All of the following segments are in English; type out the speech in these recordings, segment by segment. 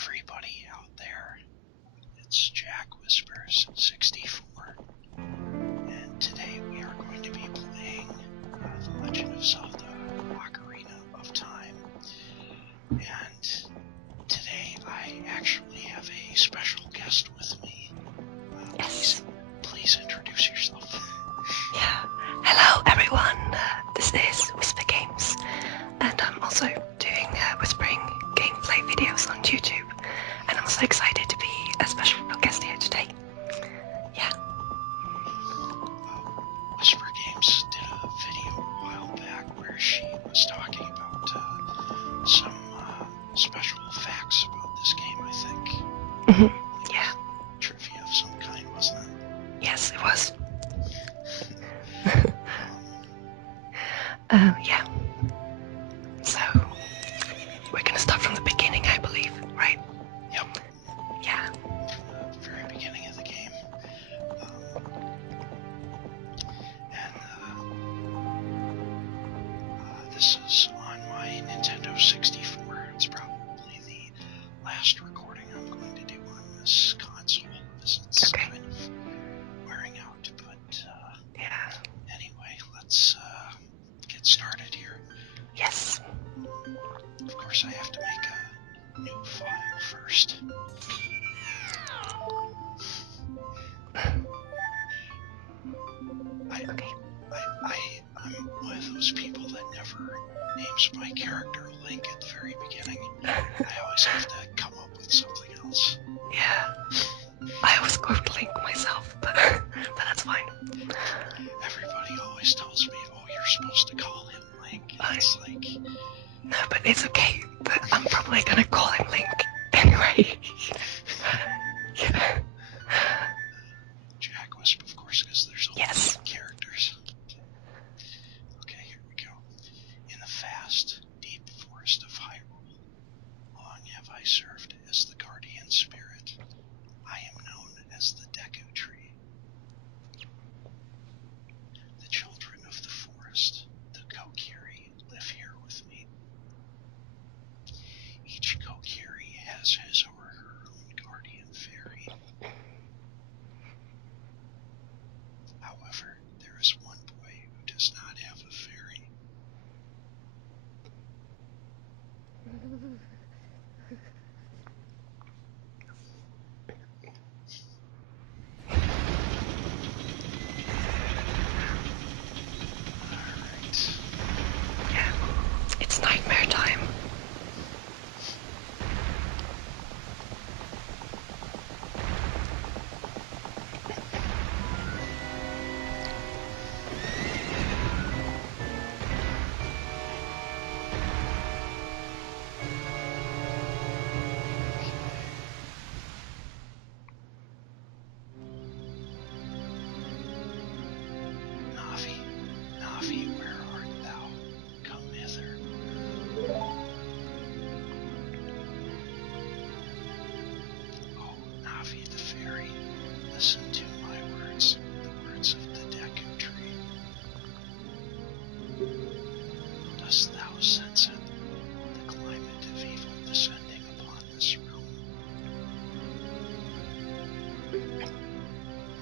everybody out there. It's Jack Whispers 64, and today we are going to be playing The Legend of Zelda: Ocarina of Time. And today I actually have a special guest with me. Yes. Please introduce yourself. Yeah. Hello, everyone. This is Whispergames, and I'm also doing whispering gameplay videos on YouTube. And I'm so excited to be a special guest here today. Yeah. Whisper Games did a video a while back where she was talking about some special facts about this game, I think. Yeah. Trivia of some kind, wasn't it? Yes, it was. Yeah. So, we're gonna start from the beginning, I believe, right? Yep. Yeah. From the very beginning of the game. This is on my Nintendo 64. It's probably the last recording I'm going to do on this console, because it's kind of wearing out. But Yeah. anyway, let's get started here. Yes. Of course, I have to make a new file first. I'm one of those people that never names my character Link at the very beginning. I always have to come up with something else. Yeah. I always go to Link myself, but that's fine. Everybody always tells me, oh, you're supposed to call him Link. It's like... No, but it's okay. But I'm probably gonna call him Link anyway. Yeah. Jack Wisp, of course, because there's only two characters. Okay, here we go. In the vast, deep forest of Hyrule, long have I served as the guardian spirit. I am known as the Deku Tree. The children of the forest, the Kokiri, live here with me. Each Kokiri has his or her own guardian fairy. However, there is one boy who does not have a fairy. Alright. Yeah. It's nightmare time. Navi, where art thou? Come hither. Oh, Navi the fairy, listen to my words, the words of the Deku Tree. Dost thou sense it, the climate of evil descending upon this realm?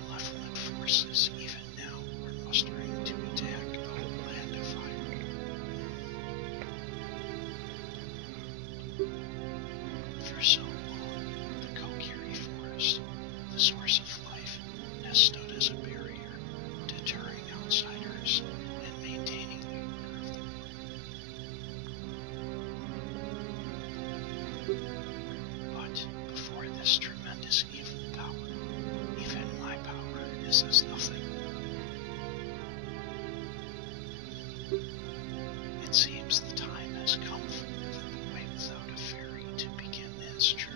Malevolent forces even now are mustering to attack our land of Hyrule. For so long, the Kokiri Forest, the source of life, has stood as a barrier, deterring outsiders and maintaining the order of the world. But before this tremendous evil power, even my power is as nothing. It seems the time has come for the boy without a fairy to begin his journey.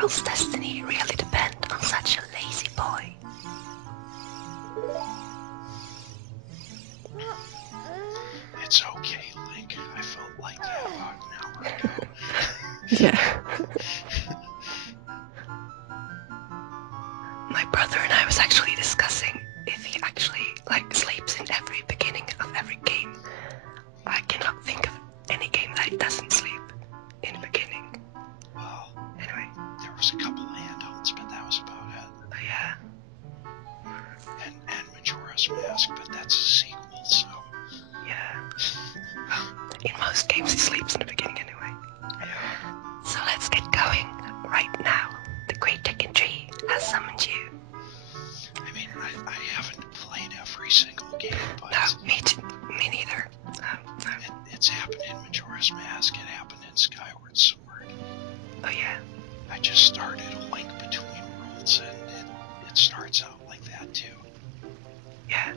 world's destiny really depend on such a lazy boy? It's okay, Link. I felt like that about an hour ago. Yeah. My brother and I was actually discussing if he actually sleeps in every beginning of every game. I cannot think of any game that he doesn't sleep in the beginning. Well, anyway, there was a couple of handholds, but that was about it. Oh yeah. And Majora's Mask, but that's a sequel, so... Yeah. In most games he sleeps in the beginning anyway. Yeah. So let's get going right now. The Great Tekken Tree has summoned you. I mean, I haven't played every single game, but... No, me neither. No. It's happened in Majora's Mask, it happened in Skyward Sword. Oh yeah. I just started A Link Between Worlds, and it starts out like that too. Yeah.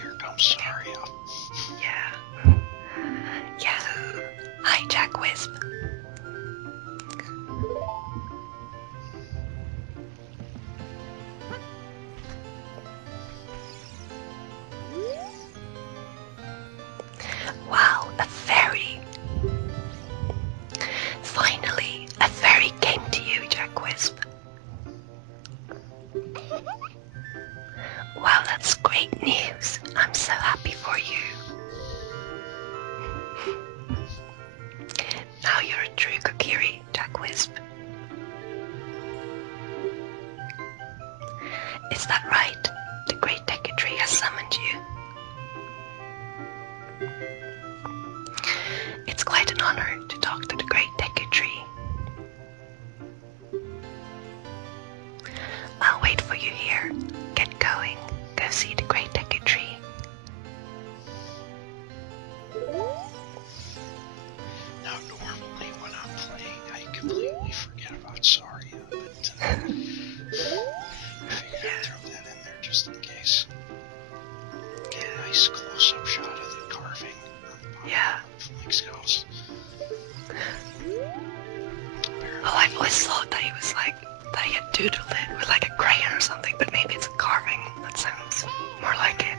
Here comes Saria. Yeah. Yahoo! Hi, Jack Wisp. Wow, a fairy. Finally, a fairy came to you, Jack Wisp. Wow, that's great news. I'm so happy for you. Now you're a true Kokiri, Jack Wisp. Is that right? The Great Tekken Tree has summoned you. It's quite an honor to talk to the Great Tekken Tree. I'll wait for you here. Get going. Go see the Great Tekken Tree. Now, normally when I'm playing, I completely forget about Saria, but I figured I'd throw that in there just in case. Get a nice close-up shot of the carving on the bottom of Link's house. Oh, I've always thought that he was that he had doodled it with a crayon or something, but maybe it's a carving. That sounds more like it.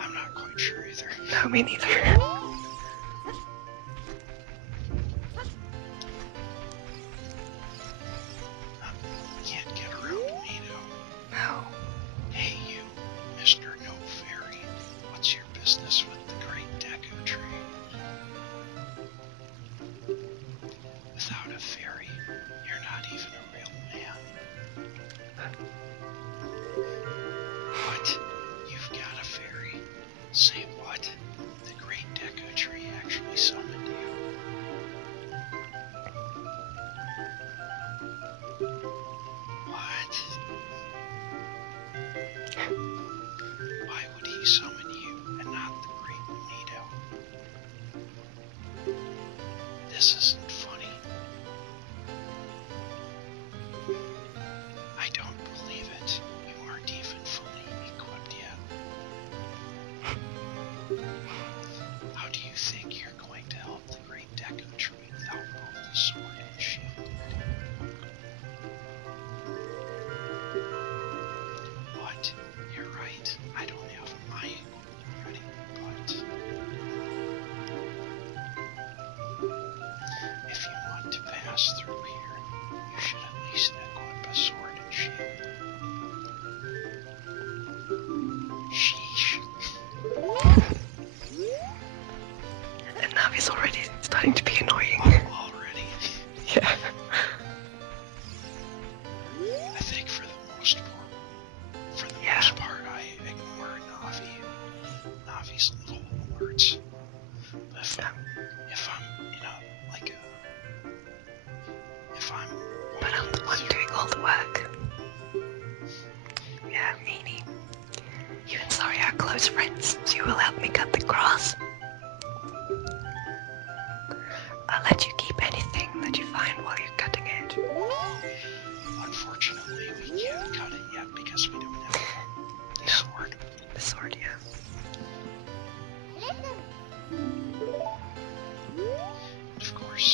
I'm not quite sure either. No, me neither. Can't get around Nito. No. Hey you, Mr. No Fairy. What's your business with the Great Deku Tree? Without a fairy, you're not even a real man. What? You've got a fairy? Say what? The Great Deku Tree actually summoned you. What? Why would he summon you and not the Great Nito? This isn't funny. I don't believe it. You aren't even fully equipped yet. How do you think you're going to help the Great Deku Tree without both the sword and shield? What? You're right. I don't have my equipment ready, but... if you want to pass through here, you should at least equip a sword and shield. Sheesh. And now he's already starting to be annoying. Already. Yeah. I think for the most part, I ignore Navi's little alerts. If I'm But I'm the one doing all the work. Yeah, meanie. You and Sari are close friends, so you will help me cut the grass. I'll let you keep anything that you find while you're cutting it. Unfortunately, we can't cut it yet because we don't have the sword. The sword, yeah. Of course,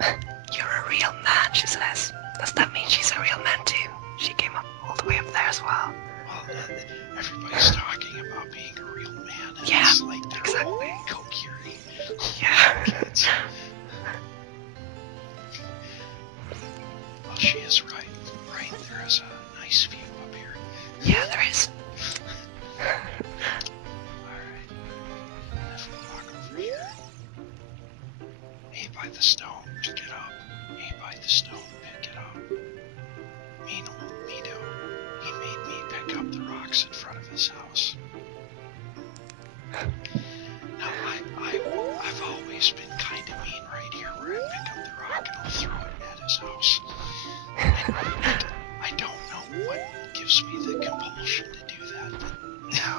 You're a real man, she says. Does that mean she's a real man too? She came up all the way up there as well. Well, everybody's talking about being a real man, and Yeah, it's like they're exactly. Kokiri. Yeah. Well, she is right. Right, there is a nice view up here. Yeah, there is. Alright. If we walk over here. Hey, by the stone, pick it up. Hey, by the stone, pick it up. Mean old Mito. He made me pick up the rocks in front of his house. Now, I've always been kind of mean right here, where I pick up the rock and I'll throw it at his house. I don't know what gives me the compulsion to do that, but no.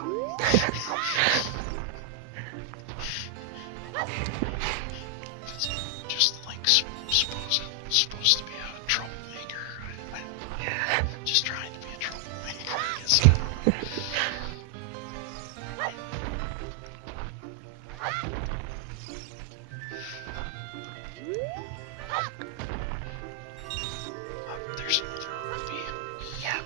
It's just like supposed to be a troublemaker. Yeah. Just trying to be a troublemaker, I guess. There's another ruby. Yeah.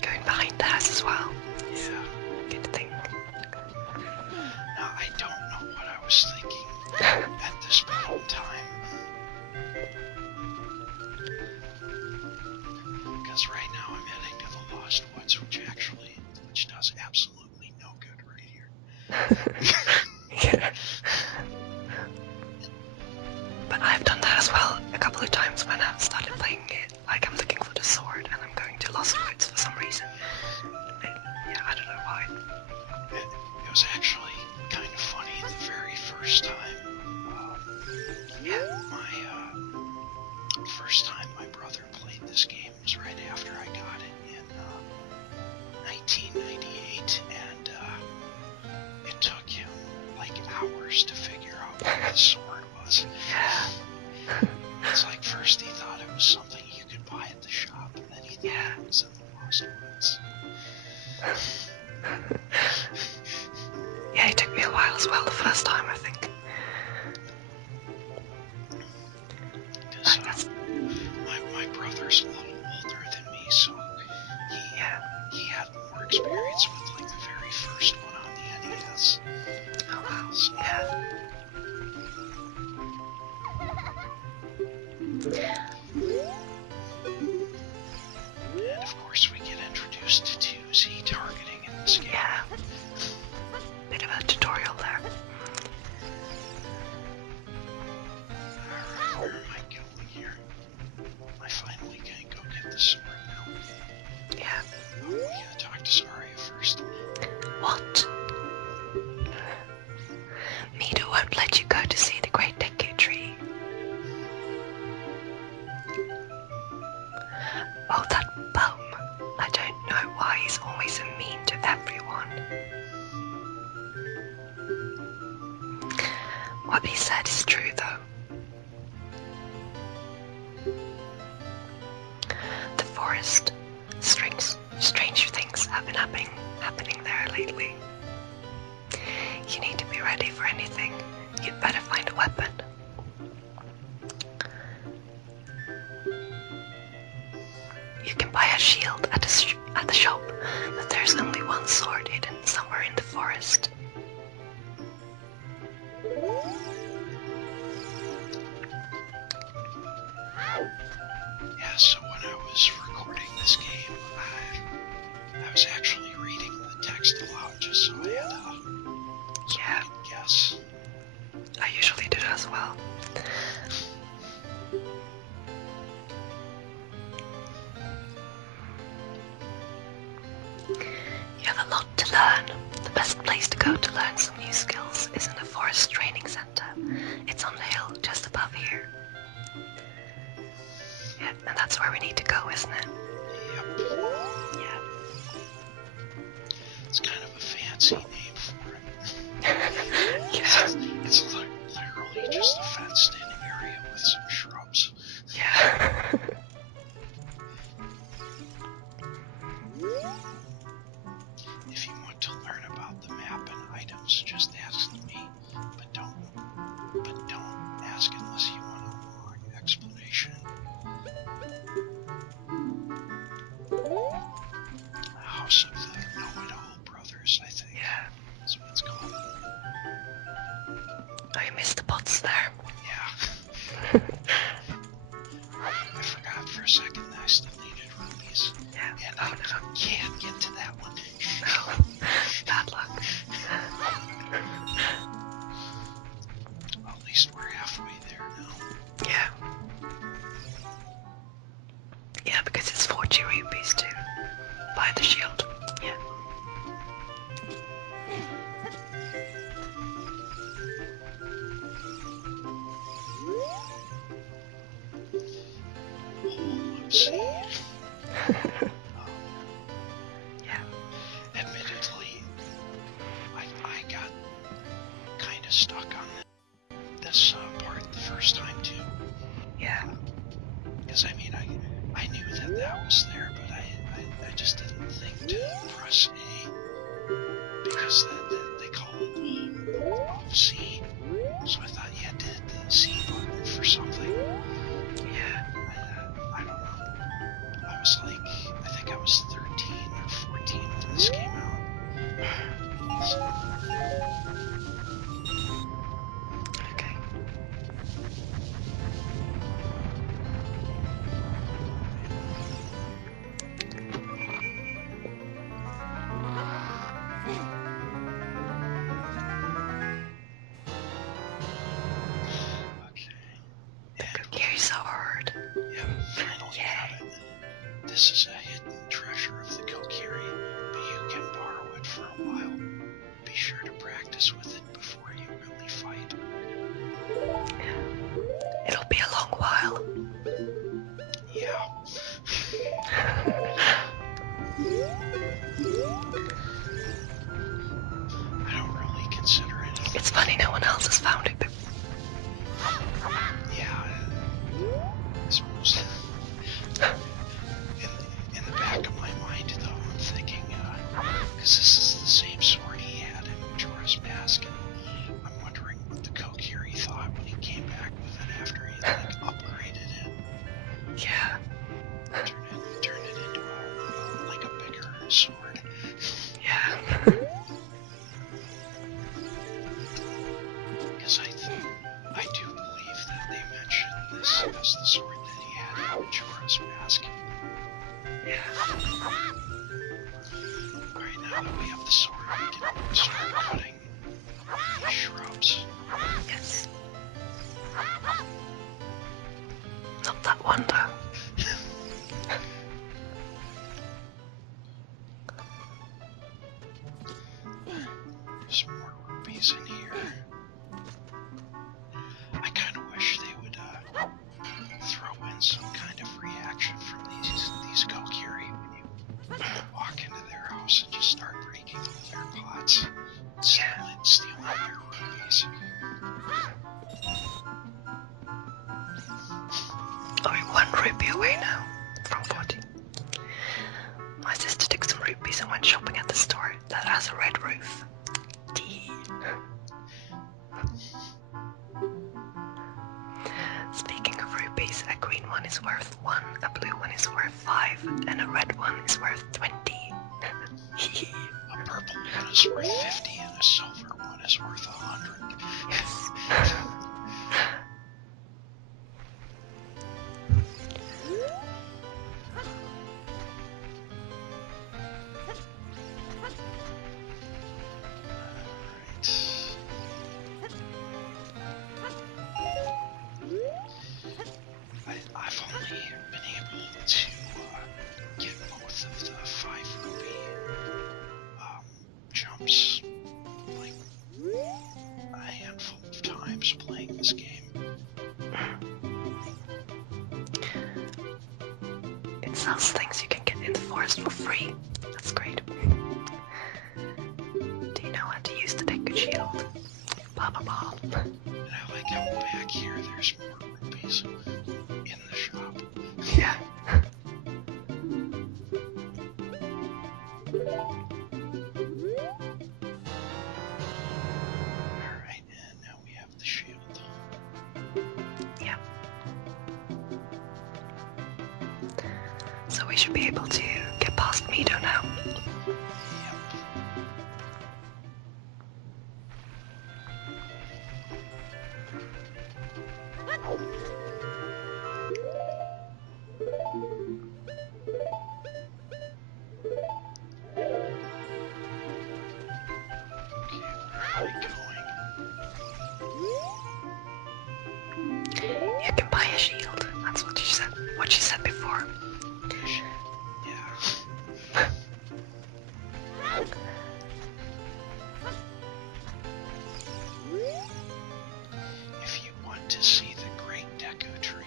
Going behind the house as well. Yeah. Good thing. Now, I don't know what I was thinking at this point in time. Because right now I'm heading to the Lost Woods, which does absolutely no good right here. Yeah. But I've done that as well a couple of times when I've started playing it. Like I'm looking for the sword and I'm going to Lost Woods for some reason. Yeah, I don't know why. It was actually kind of funny the very first time. First time my brother played this game was right after I got it in 1998, and it took him like hours to figure out what the sword was. Yeah. It's like first he thought it was something you could buy at the shop, and then he thought it was in the Lost Woods. Yeah, it took me a while as well the first time, I think. Because my brother's a little older than me, so he had more experience with like the very first one on the NES. Oh wow. So, Yeah. and of course we get introduced to 2Z targeting in this game. Yeah. Bit of a tutorial there. Alright, where am I going here? I finally can go get the sword now. Yeah. Oh, we gotta talk to Saria first. What? Mido won't let you go to see the great Deku tree. Oh, that bum. I don't know why he's always so mean to everyone. What he said is true, though. The forest. Strange things have been happening there lately. You need to be ready for anything. You'd better find a weapon. You can buy a shield at the shop, but there's only one sword hidden somewhere in the forest. Yeah, so when I was recording this game, I was actually reading the text aloud just so I had I could guess. I usually do that as well. You have a lot to learn. The best place to go to learn some new skills is in the forest training center. It's on the hill just above here. Yeah, and that's where we need to go, isn't it? Yep. Yeah. It's kind of a fancy name for it. Yeah. It's literally just a fenced-in area with some shrubs. Yeah. If you want to learn about the map and slots there. Yeah. I forgot for a second that I still needed rupees. Yeah. And Oh I no. can't get to that one. No. Bad luck. Well, at least we're halfway there now. Yeah. Yeah, because it's 40 rupees to buy the shield. Yeah. Whoopsie. Yeah. Admittedly, I got kind of stuck on this part the first time too. Yeah. Because I mean, I knew that that was there, but I just didn't think to press A because they call it the C. So I thought you had to hit the C button for something. Yeah. I don't know. I was like, I think I was 13 or 14 when this came out. So, Okay. okay. The And cookie is so hard. yep, finally got it. This is a hidden treasure of the Kokiri, but you can borrow it for a while. Be sure to practice with it before you really fight. It'll be a long while. Yeah. I don't really consider anything. It's funny no one else has found it. Yeah, I suppose. In the back of my mind, though, I'm thinking, because this is the same sword he had in Majora's Mask, and I'm wondering what the Kokiri thought when he came back with it after he had, like, upgraded it. Yeah. Turn it into like a bigger sword. Yeah. Because I do believe that they mentioned this as the sword that he had in Majora's Mask. Yeah. Alright, now that we have the sword, we can start cutting these shrubs. Yes. Not that one though. There's more rupees in here. I kind of wish they would throw in some kind of reaction from these Kokiri when you walk into their house and just start breaking all their pots, stealing their rupees. Are we 1 rupee away now from 40? My sister took some rupees and went shopping at the store that has a red roof. Speaking of rupees, a green one is worth 1, a blue one is worth 5, and a red one is worth 20. A purple one is worth 50 and a silver one is worth 100. Yes. I've only been able to get both of the 5 rupee jumps like a handful of times playing this game. It sells things you can get in the forest for free. That's great. Do you know how to use the Deku Shield? Blah blah blah. And I like how back here there's more rupees in the shop. Yeah. Alright, and now we have the shield. Yeah. So we should be able to get past Mido now. Yep. You can buy a shield. That's what she said. What she said before. Yeah. If you want to see the Great Deku Tree,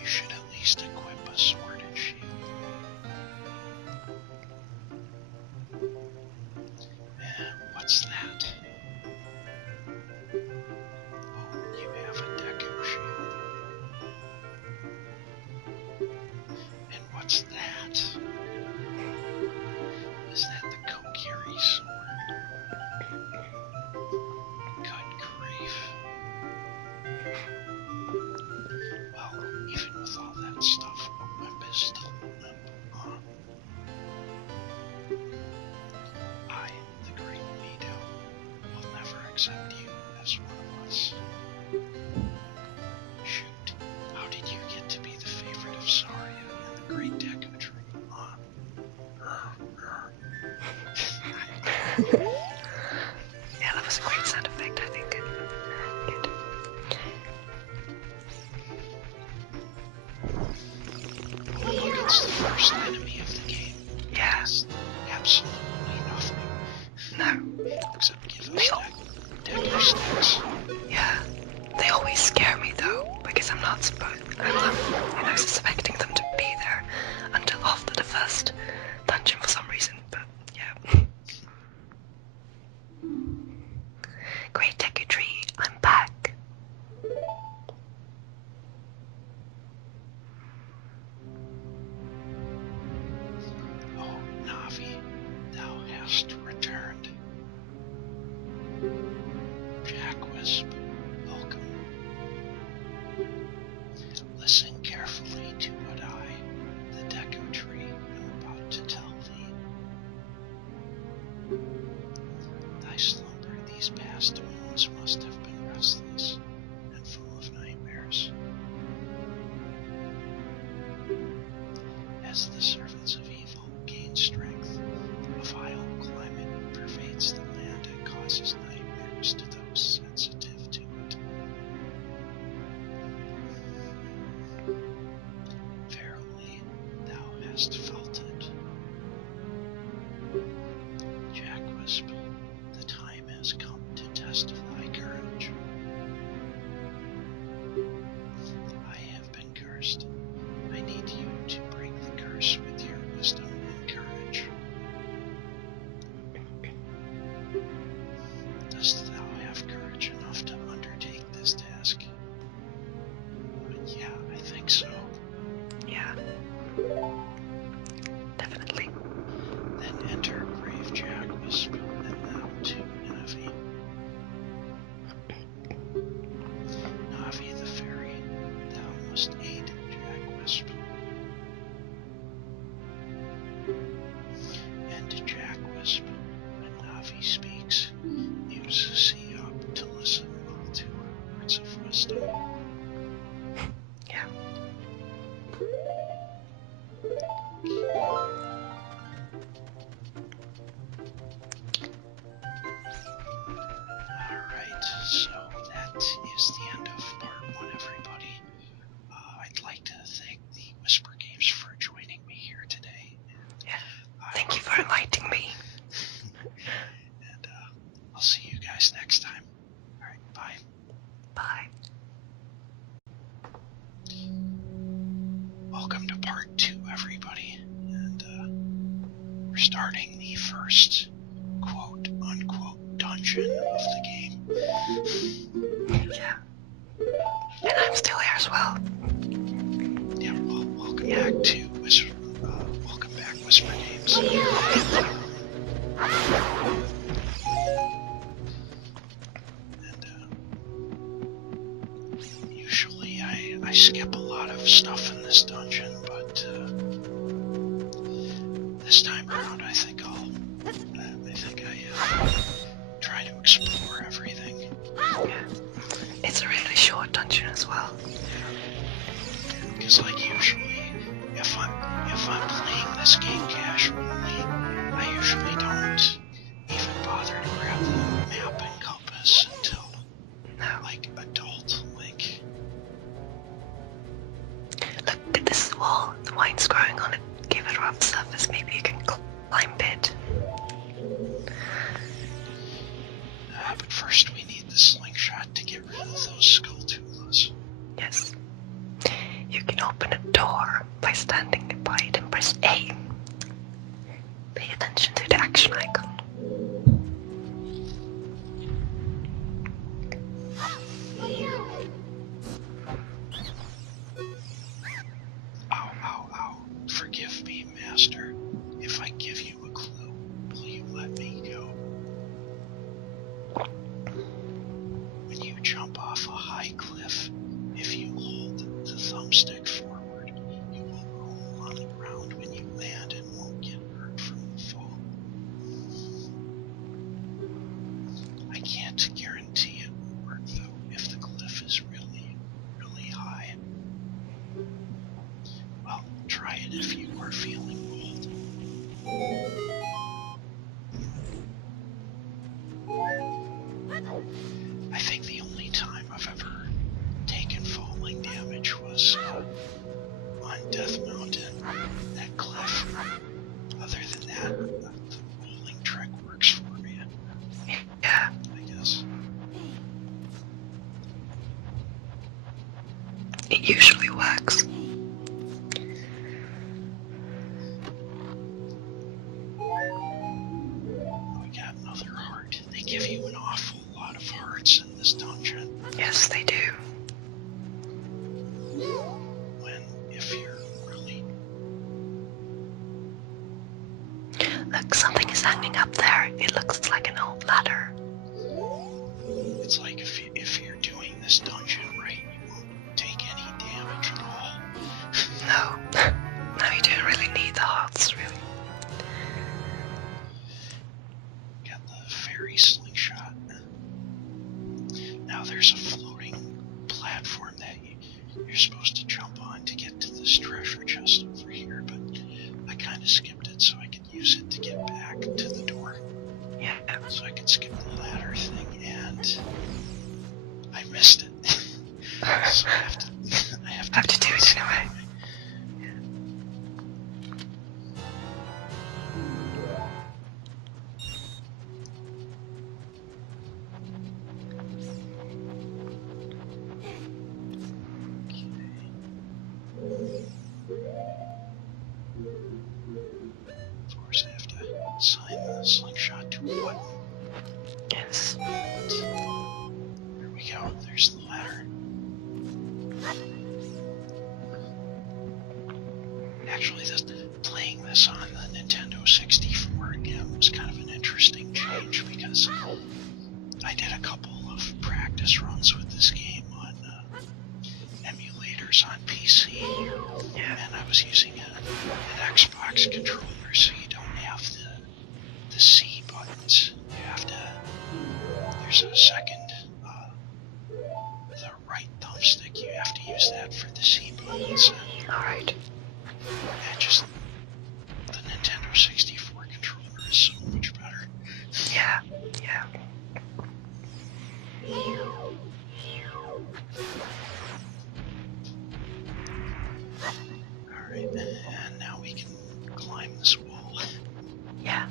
you should at least equip a sword and shield. What's that? Oh, you have a Deku shield. And what's that? Is that the Kokiri sword? Good grief. Well, even with all that stuff, a wimp is still a wimp, huh? I, the Great Mido, will never accept you as one of us. Shoot, how did you get to be the favorite of Saria and the Great Deku Tree, huh? Yeah, that was a great sound effect, I think. Good. Oh look, it's the first enemy of the game. Yeah. It's absolutely nothing. No. Except give us Deku sticks. Yeah. They always scare me though, because I'm not suspecting them to be there until after the first dungeon for some reason, but yeah. Great Deku Tree, I'm back. Oh, Navi, thou hast returned. Jackwisp, welcome. Listen carefully to what I, the Deku Tree, am about to tell thee. Thy slumber these past moons must have been restless and full of nightmares. As the servants of evil gain strength, a vile climate pervades the land and causes nightmares to those sensitive to it. Verily, thou hast felt it. Jackwisp, the time has come to test thy courage. I have been cursed. I need you to break the curse with your wisdom and courage. Dost thou have courage enough to undertake this task? Yeah, I think so. Yeah. Definitely. Then enter brave Jackwisp, and thou too, Navi. Navi the fairy, thou must aid Jackwisp. And Jackwisp, when Navi speaks, use C up to listen well to her words of wisdom. Yeah. Alright, so that is the end of part 1, everybody. I'd like to thank the Whisper Games for joining me here today. Yeah. Thank you for inviting me. And I'll see you guys next time. Alright, bye. Bye. Welcome to part 2, everybody. And we're starting the first quote-unquote dungeon of the game. Yeah. And I'm still here as well. Yeah, well, welcome back to Whisper Games. And usually I skip a lot of stuff in this dungeon, but this time around I think I try to explore everything. Yeah. It's a really short dungeon as well. Because like usually, if I'm playing this game casually, I usually don't even bother to grab the map and compass until like adult, like wall, the wine's growing on it. Give it a rough surface, maybe you can climb it. But first we need the slingshot to get rid of those skulltulas. Yes. You can open a door by standing by it and press A. Pay attention to the action icon. Ow, ow, ow. Forgive me, Master. If I give you a clue, will you let me go? When you jump off a high cliff, if you hold the thumbstick forward, you will roll on the ground when you land and won't get hurt from the fall. I can't guarantee it will work, though, if the cliff is really, really high. Well, try it if you are feeling bold. I think the only time I've ever taken falling damage was on Death Mountain, that cliff. Other than that, the rolling trick works for me. Yeah. I guess. It usually works. We got another heart. They give you an awful lot of hearts in this dungeon. Yes, they do. If you're really... Look, something is hanging up there. It looks like an old ladder. It's like if you're doing this dungeon right, you won't take any damage at all. No. No, you don't really need the hearts, really. Got the fairy slingshot. Now there's a floating platform that you're supposed to jump on to get to this treasure chest over here, but I kind of skipped it so I could use it to get back to the door. Yeah. So I could skip the ladder thing, and I missed it. So I have to do it anyway. Of course, I have to assign the slingshot to a button. Yes. There we go. There's the ladder. Actually, playing this on the Nintendo 64 again was kind of an interesting change because I did a couple of practice runs with this game on emulators on PC, and I was using an Xbox controller, so you don't have the C buttons. You have to. There's a second, the right thumbstick. You have to use that for the C buttons. Alright. And just the Nintendo 64 controller is so much better. Yeah. Yeah. Alright, and now we can climb this wall. Yeah.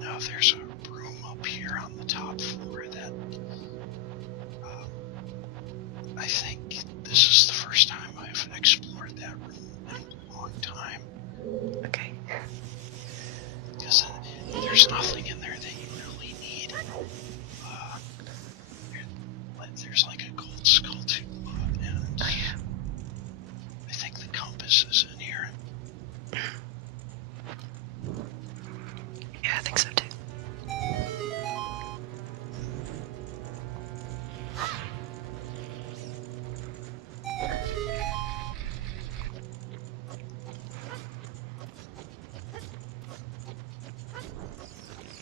Now there's a room up here on the top floor that I think this is the first time I've explored that room in a long time. Okay. Because there's nothing in there that you really need. There's like a gold skulltula, and Oh, yeah. I think the compass is in here. Yeah, I think so too.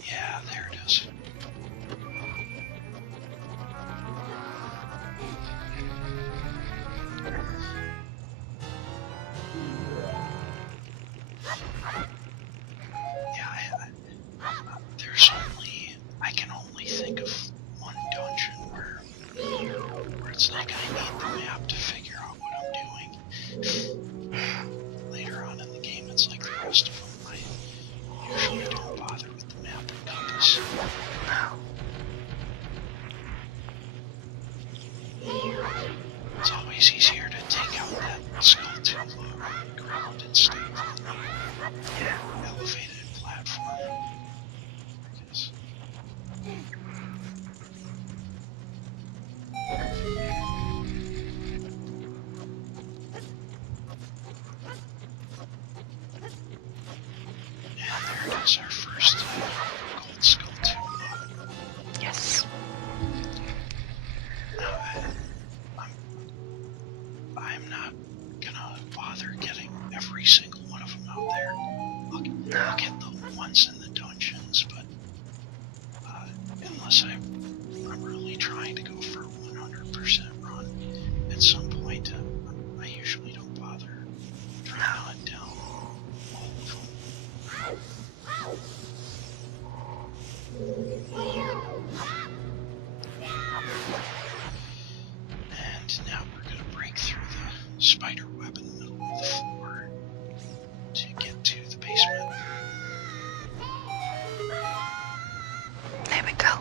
Yeah, there it is. these. No. It's always easier to take out that skull to the ground instead of Yeah. the elevated platform. I guess. And there it is, our first gold skull tomb. Yes. Now, I'm not gonna bother getting every single one of them out there. I'll get the ones in the dungeons, but unless I'm really trying to go for a 100% run, at some point I usually don't bother trying to hunt down all of them. And now we're going to break through the spider web in the middle of the floor to get to the basement. There we go.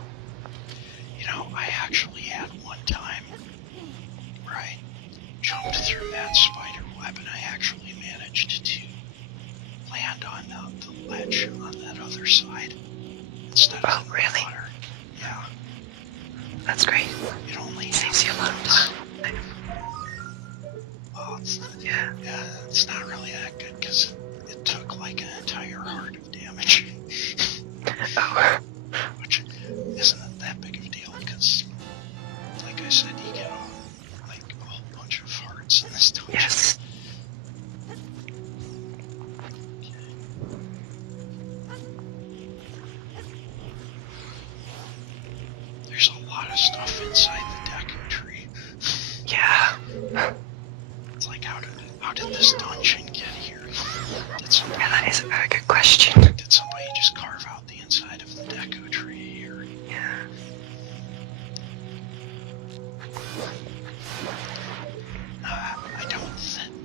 You know, I actually had one time where I jumped through that spider web and I actually managed to land on the ledge on that other side instead of in the really? water. Yeah. That's great. It only Saves you a lot of happened. time. Well, Yeah. it's not really that good because it took like an entire heart of damage. Oh. Which isn't that big of a deal because, like I said, you get a whole bunch of hearts in this dungeon. Yes. There's a lot of stuff inside the Deku tree. Yeah. It's like, how did this dungeon get here? Yeah, that is a very good question. Did somebody just carve out the inside of the Deku tree here? Yeah.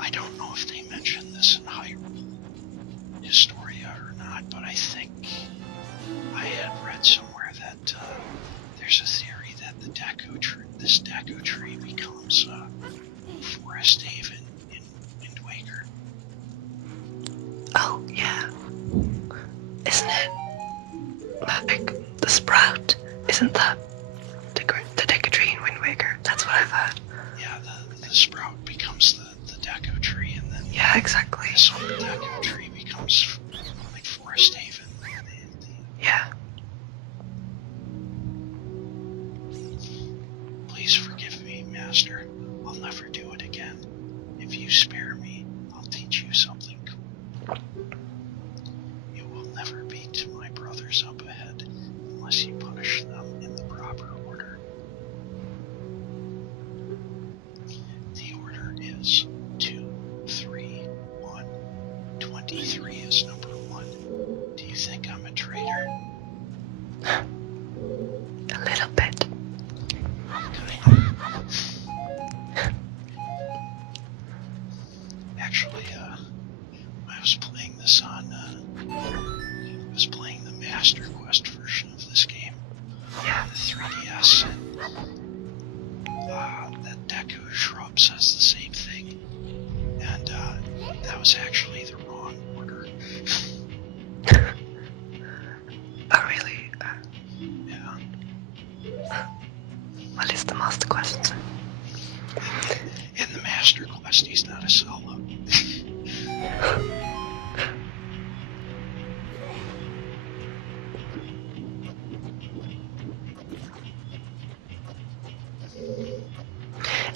I don't know if they mentioned this in Hyrule Historia or not, but I think I had read somewhere that there's a theory that this Deku tree becomes Forest Haven in Wind Waker. Oh, yeah. Isn't it like the sprout? Isn't that the Deku tree in Wind Waker? That's what I've heard. Yeah, the sprout becomes the Deku tree, and then Yeah, exactly. this whole Deku tree becomes like Forest Haven. Yeah. Please forgive me, Master. I'll never do it again. If you spare me, I'll teach you something cool. You will never beat my brothers up ahead unless you punish them in the proper order. The order is 2, 3, 1. 23 is number 1. Do you think I'm a traitor? A little bit. Actually, I was playing this on, I was playing the Master Quest version of this game Yeah. on the 3DS, and that Deku shrub says the same thing, and that was actually the wrong order. Oh, really? Yeah. Well, it's the Master Quest. In the Master Quest, he's not a solo.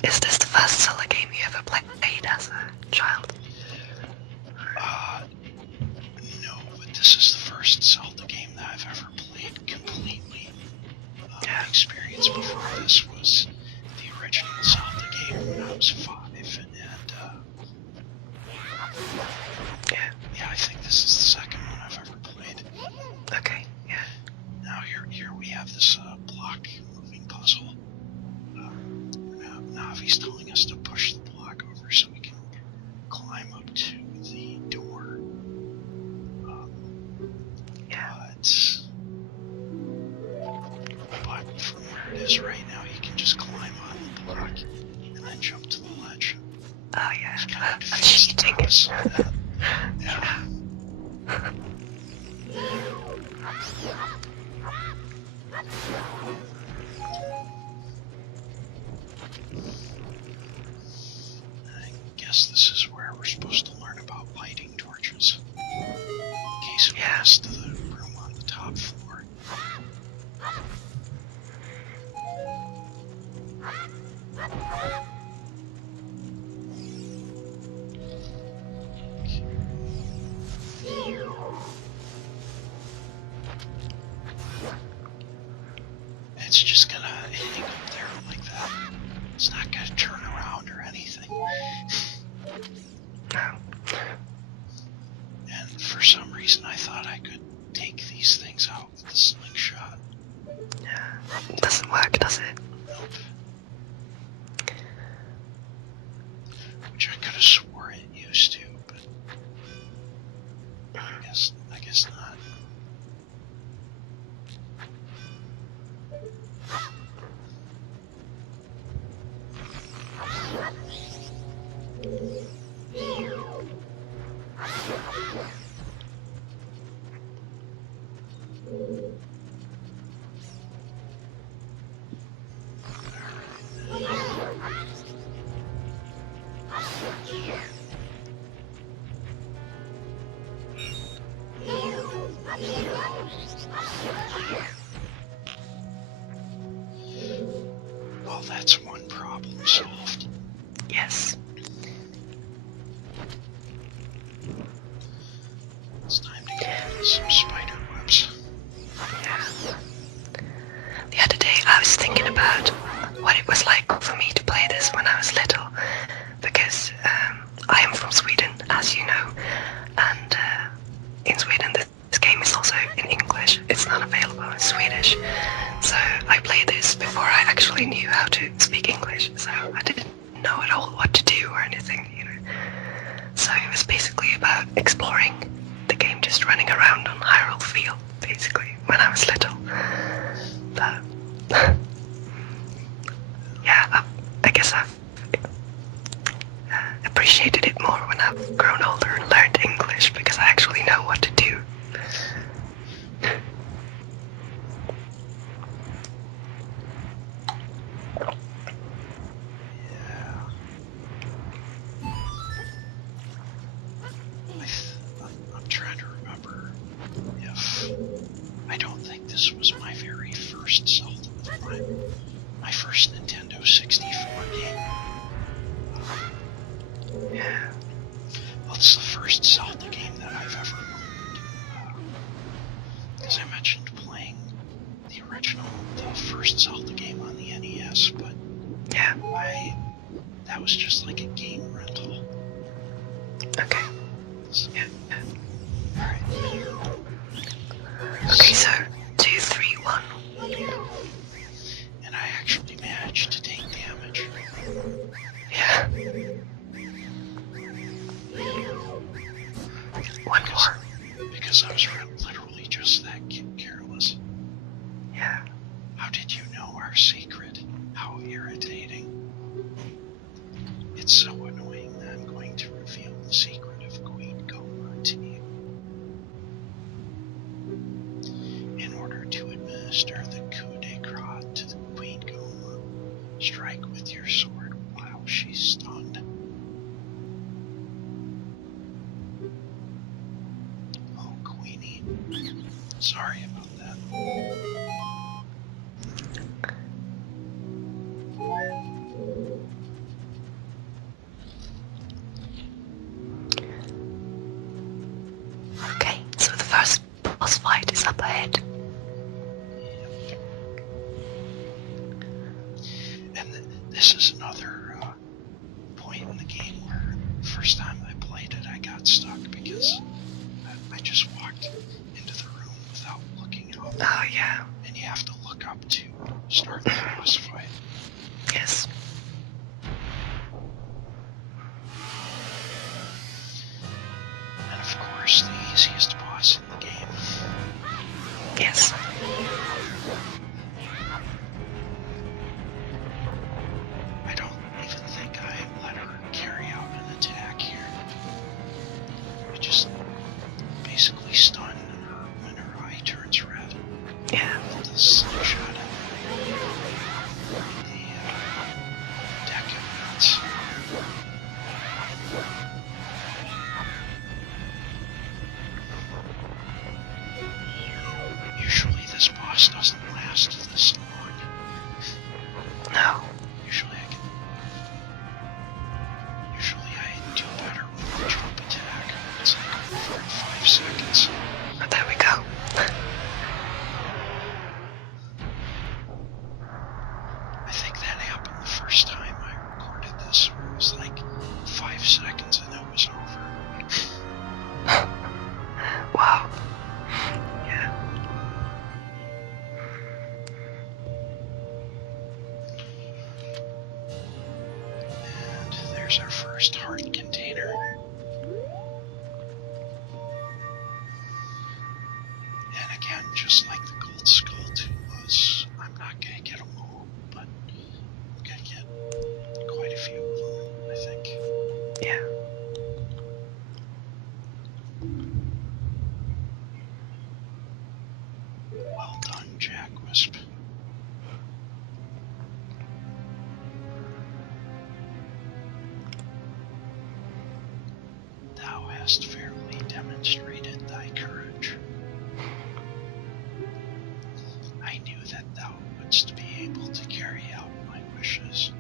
Is this the first Zelda game you ever played as a child? No, but this is the first Zelda game that I've ever played completely. Yeah. The experience before this was the original Zelda game when I was 5, and yeah, I think this is the second one I've ever played. Okay, yeah. Now here we have this block moving puzzle. Now Navi's telling us to push the block over so we can climb up to the door. Yeah. But it is right now, you can just climb on the block and then jump to the ledge. Oh yeah, Which kind of I'm defeats the cheating. purpose of that. Yeah. I guess this is where we're supposed to learn about lighting torches. In case we missed the room on the top floor. It's just gonna hang up there like that. It's not gonna turn around or anything. And for some reason I thought I could take these things out with the slingshot. Yeah, it doesn't work, does it? Nope. Which I could have swore it used to, but I guess not. Well, that's one problem solved. Yes. It's time to get into some spider webs. Yeah. The other day I was thinking about what it was like for me to play this when I was little, because I am from Sweden, as you know, and in Sweden this game is also in English. It's not available in Swedish. So I played this before I actually knew how to speak English, so I didn't know at all what to do or anything, you know. So it was basically about exploring the game, just running around on Hyrule Field, basically, when I was little. But yeah, I guess I've appreciated it more when I've grown older and learned English, because I actually know what to do. I'm trying to remember if I don't think this was my very first Zelda, my first Nintendo 64 game. Yeah. Well, it's the first Zelda game that I've ever owned. Because I mentioned playing the first Zelda game on the NES, but yeah, that was just like a game rental. Okay. So, yeah. Alright. Okay, so 2, 3, 1. And I actually managed to take damage. Yeah. One more. Because I was literally just that careless. Yeah. How did you know our secret? How irritating. It's so annoying that I'm going to reveal the secret of Queen Goma to you. In order to administer the coup de grace to the Queen Goma, strike with your sword while she's stunned. Oh, Queenie. Sorry about that. Okay, so the first boss fight is up ahead. And this is another point in the game where the first time I played it, I got stuck because I just walked into the room without looking up. Oh yeah. And you have to look up to start the boss fight. Yes. And of course, the easiest boss in the game. Yes. Yeah. with the slingshot and the deck of nuts. Usually this boss doesn't last this long. No. Usually I do better with the jump attack. It's like over in 5 seconds. But there we go. I think that happened the first time I recorded this, where it was like 5 seconds and it was over. Wow. Yeah. And there's our first heart container. And again, just like the gold skull tubas, I'm not going to get them all, but I'm going to get quite a few of them, I think. Yeah. Well done, Jackwisp. Thou hast fairly demonstrated thy courage. I knew that thou wouldst be able to carry out my wishes.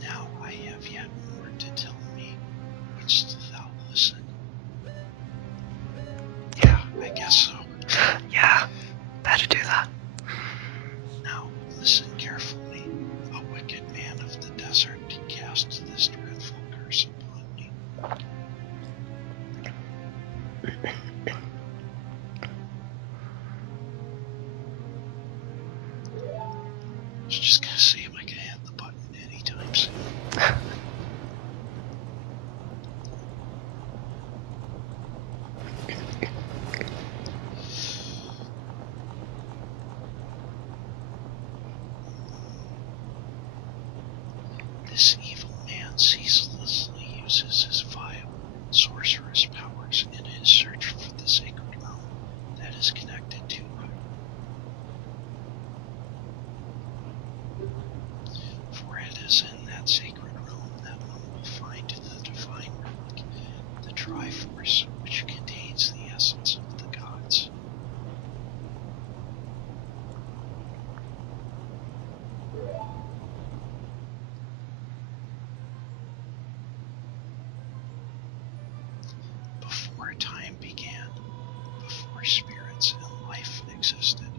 Now I have yet more to tell me. Wouldst thou listen? Yeah, I guess so. Yeah. Better do that. Now listen carefully. A wicked man of the desert cast this dreadful curse upon me. I was just gonna see if I can hit the button anytime soon. This evil man ceaselessly uses his vile, sorcerous powers in his search for the sacred realm that is connected to it. For it is in that sacred realm that one will find the divine relic, the Triforce, which contains the essence of the gods. Before time began, before spirits and life existed,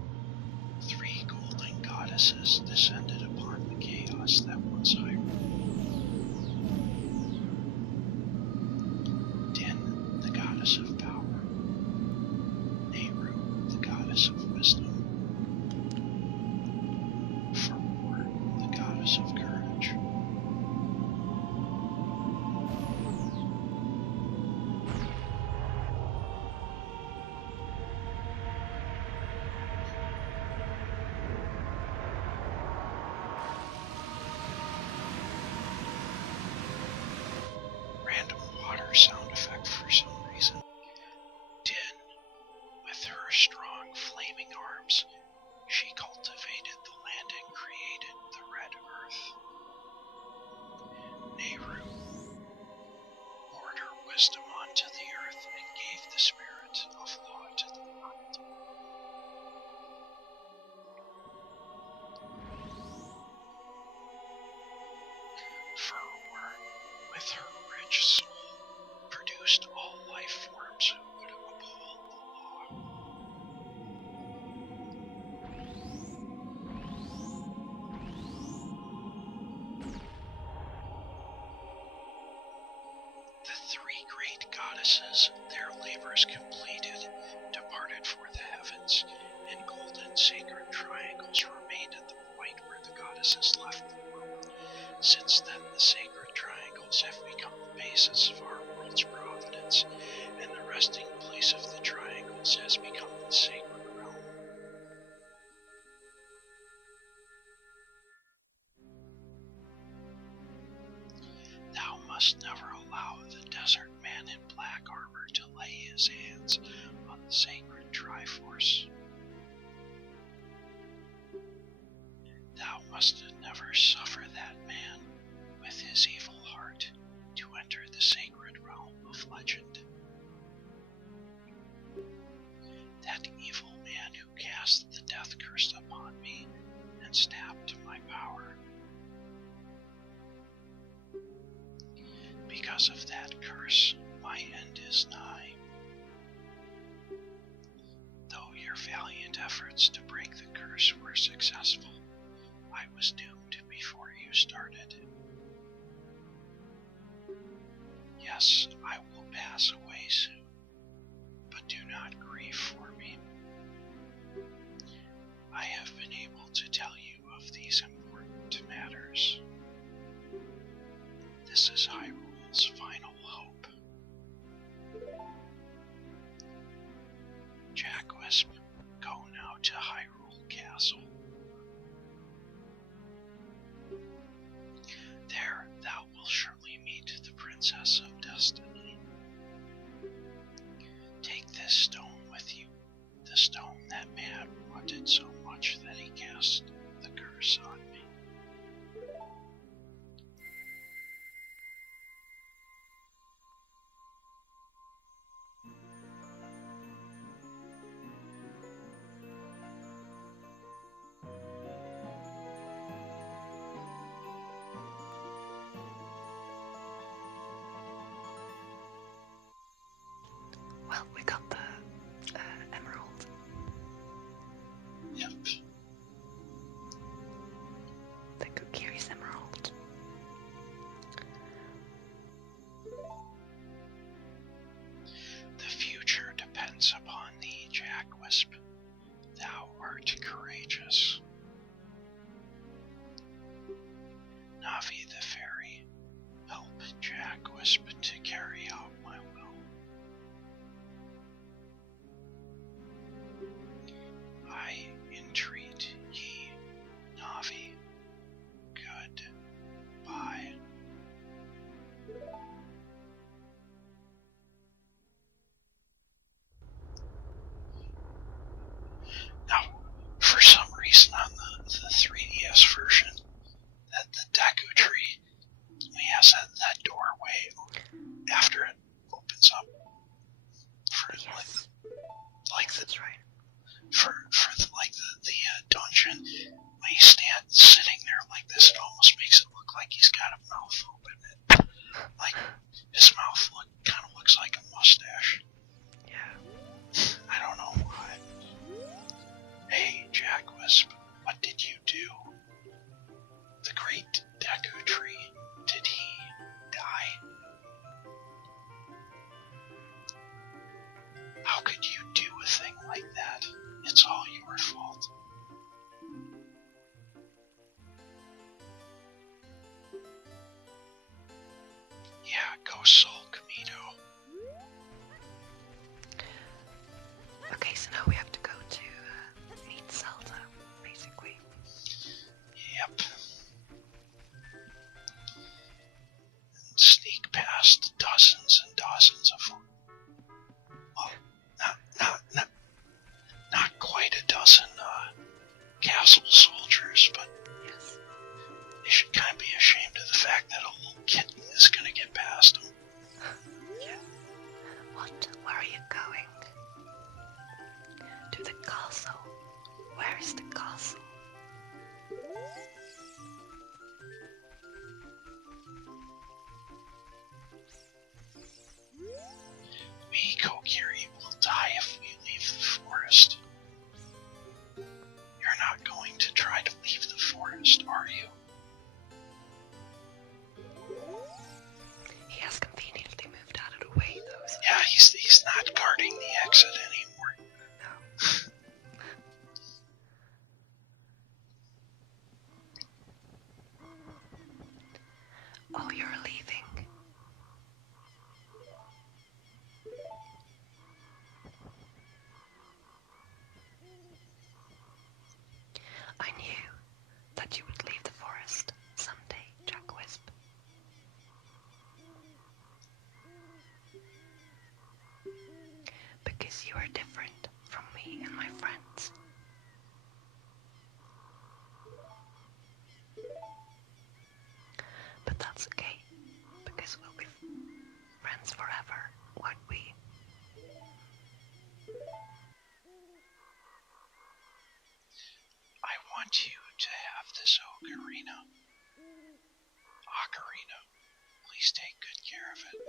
3 golden goddesses descended upon the chaos that was Hyrule. Din, the goddess of power. Nehru, the goddess of wisdom. Furor, the goddess of courage. Random water sound effect for some reason. Din, with her strong flaming arms, she cultivated the land and created the red earth. Nehru poured her wisdom onto the earth and gave the spirit of law to the world. Furor, with her rich soul, produced all life forms who would uphold the law. The 3 great goddesses, their labors completed, departed for the heavens, and golden sacred triangles remained at the point where the goddesses left the world. Since then, the sacred triangles have become the basis of our world's providence, and the resting place of the triangles has become the sacred realm. Thou must never allow the desert man in black armor to lay his hand because of that curse, my end is nigh. Though your valiant efforts to break the curse were successful, I was doomed before you started. Yes, I will pass away soon, but do not grieve for me. I have been able to tell you of these important matters. This is Hyrule's final hope. Jackwisp, go now to Hyrule Castle. There thou wilt surely meet the Princess of Destiny. Take this stone with you, the stone that man wanted so much that he cast the curse on me. Well, we got the emerald. Yep. The Kokiri's emerald. The future depends upon thee, Jackwisp. Thou art courageous. Navi the fairy, help Jackwisp to carry out my will. I entreat ye, Navi. Goodbye. Now, for some reason on the 3DS version, that the Deku tree only has that doorway after it opens up. For Yes. like the That's right. for the dungeon, when you stand sitting there like this, it almost makes it look like he's got a mouth open. Like his mouth kind of looks like a mustache. Yeah. I don't know why. Hey, Jackwisp, what did you do? The great Deku tree, did he die? How could you do a thing like that? It's all your fault. Yeah, go sulk, Mito. Okay, so now we have to go to meet Zelda, basically. Yep. Sneak past dozens and dozens of them. Well, not quite a dozen castle soldiers, but Yes. they should kind of be ashamed of the fact that a little kitten is going to get past them. Yeah. What? Where are you going? To the castle. Where is the castle? We, Kokiri, will die if we leave the forest. You're not going to try to leave the forest, are you? He has conveniently moved out of the way, though. So Yeah, he's not guarding the exit anymore. no. Oh, you're leaving. I knew that you would leave the forest someday, Jackwisp. Because you are different from me and my friends. But that's okay, because we'll be friends forever, won't we? I want you to have this Ocarina. Ocarina, please take good care of it.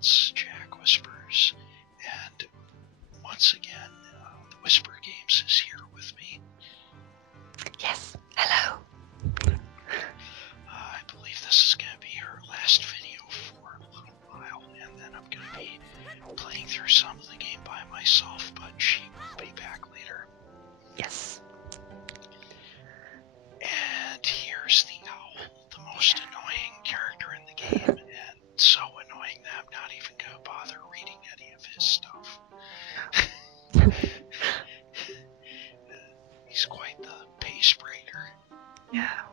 it's Jack Whispers, and once again, the Whisper Games is here with me. Yes, hello. I believe this is going to be her last video for a little while, and then I'm going to be playing through some of the game by myself, but she will be back later. Yes. And here's the owl, the most annoying character in the game, and so annoying that I'm not even going to bother reading any of his stuff. He's quite the pace breaker. Yeah.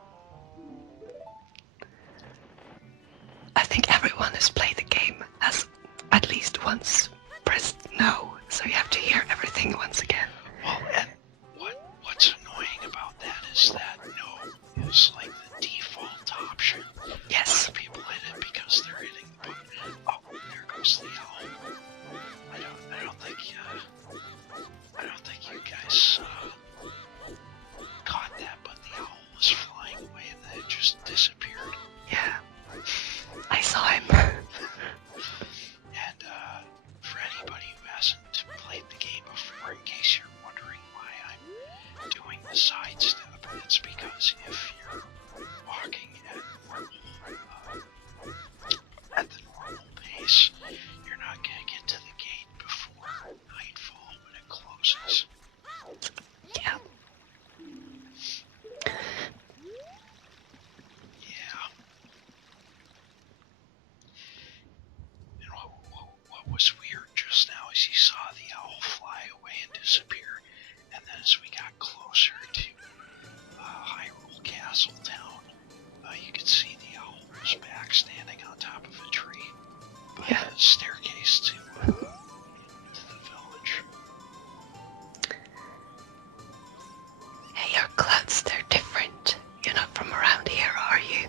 I think everyone who's played the game has at least once pressed no, so you have to hear everything once again. Well, and what's annoying about that is that no is like the default option. Yes. A lot of people hit it because they're hitting the button. Oh, there goes the owl. I don't think you guys caught that, but the owl was flying away and then it just disappeared. Yeah. I saw him. And for anybody who hasn't played the game before, in case you're wondering why I'm doing the sidestep, it's because if you're walking at the normal pace, you're not going to get to the gate before nightfall when it closes. Yeah. Yeah. And what was weird just now is you saw the owl fly away and disappear, and then as we got closer to Hyrule Castle Town, you could see the owl was back standing on top of a tree by the staircase to the village. Hey, your clothes, they're different. You're not from around here, are you?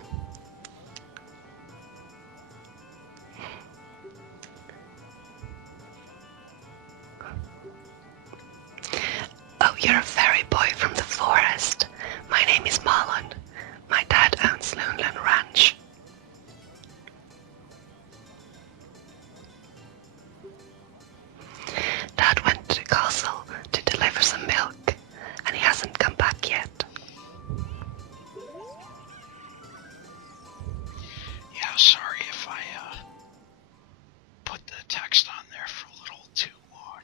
Oh, you're a fairy boy from the forest. My name is Marlon. My dad owns Loneland Ranch. Dad went to the castle to deliver some milk, and he hasn't come back yet. Yeah, sorry if I put the text on there for a little too long.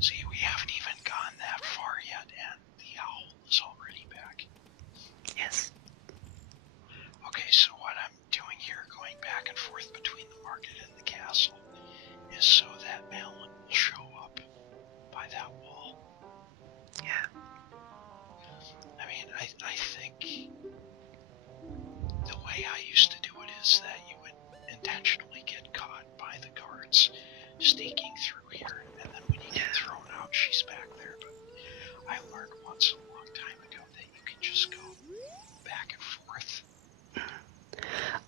See, we haven't even gone that far yet, and the owl is already back. Yes. Okay, so what I'm doing here, going back and forth between the market and the castle, is so that Malin will show up by that wall. Yeah. I mean, I think the way I used to do it is that you would intentionally get caught by the guards sneaking through here, and then when you get thrown out, she's back there. But I learned once a long time ago that you can just go back and forth.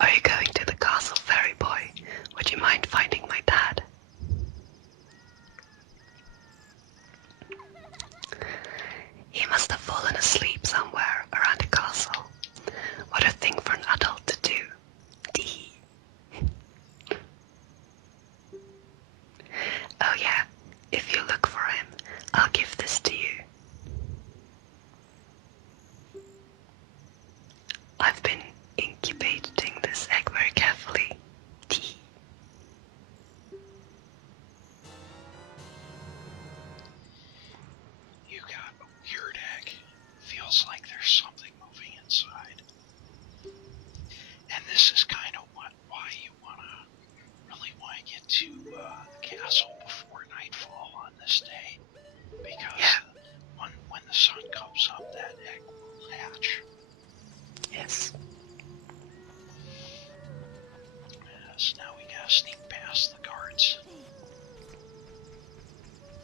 Are you going to the castle, fairy boy? Would you mind finding my dad? He must have fallen asleep somewhere around the castle. What a thing for an adult to do. Dee. Oh yeah, if you look for him, I'll give this to you. I've been incubating this egg very carefully. Dee. You got a weird egg. Feels like there's something moving inside. And this is kind of why you really want to get to the castle before nightfall on this day. Because when the sun comes up, that egg will hatch. Yes. So now we gotta sneak past the guards.